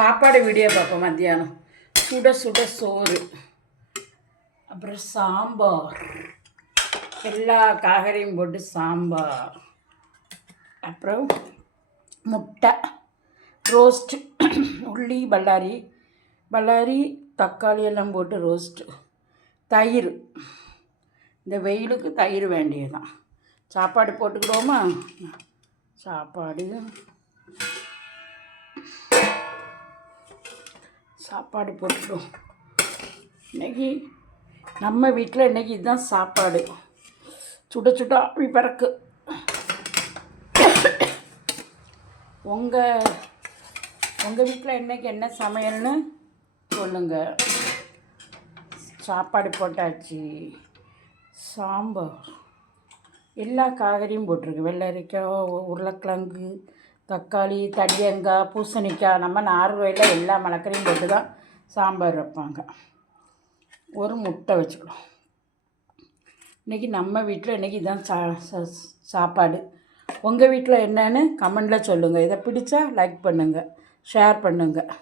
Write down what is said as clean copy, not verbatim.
சாப்பாடு வீடியோ பார்ப்போம். மத்தியானம் சுட சுட சோறு, அப்புறம் சாம்பார், எல்லா காய்கறியும் போட்டு சாம்பார், அப்புறம் முட்டை ரோஸ்ட்டு, உள்ளி பல்லாரி தக்காளி எல்லாம் போட்டு ரோஸ்ட்டு, தயிர். இந்த வெயிலுக்கு தயிர் வேண்டியதுதான். சாப்பாடு போட்டுக்கிடுவோமா? சாப்பாடு போட்டுக்கிடுவோம். இன்றைக்கி நம்ம வீட்டில் இன்றைக்கி இதுதான் சாப்பாடு. சுட சுட ஆவி பறக்கு. உங்கள் வீட்டில் இன்றைக்கி என்ன சமையல்னு சொல்லுங்கள். சாப்பாடு போட்டாச்சு. சாம்பார் எல்லா காய்கறியும் போட்டிருக்கு. வெள்ளரிக்காய், உருளைக்கிழங்கு, தக்காளி, தடியங்காய், பூசணிக்காய். நம்ம நார்வேயில் எல்லா மலக்கறியும் போட்டு தான் சாம்பார் வைப்பாங்க. ஒரு முட்டை வச்சுக்கணும். இன்றைக்கி நம்ம வீட்டில் இன்றைக்கி இதுதான் சாப்பாடு. உங்கள் வீட்டில் என்னன்னு கமெண்டில் சொல்லுங்கள். இதை பிடிச்சா லைக் பண்ணுங்கள், ஷேர் பண்ணுங்கள்.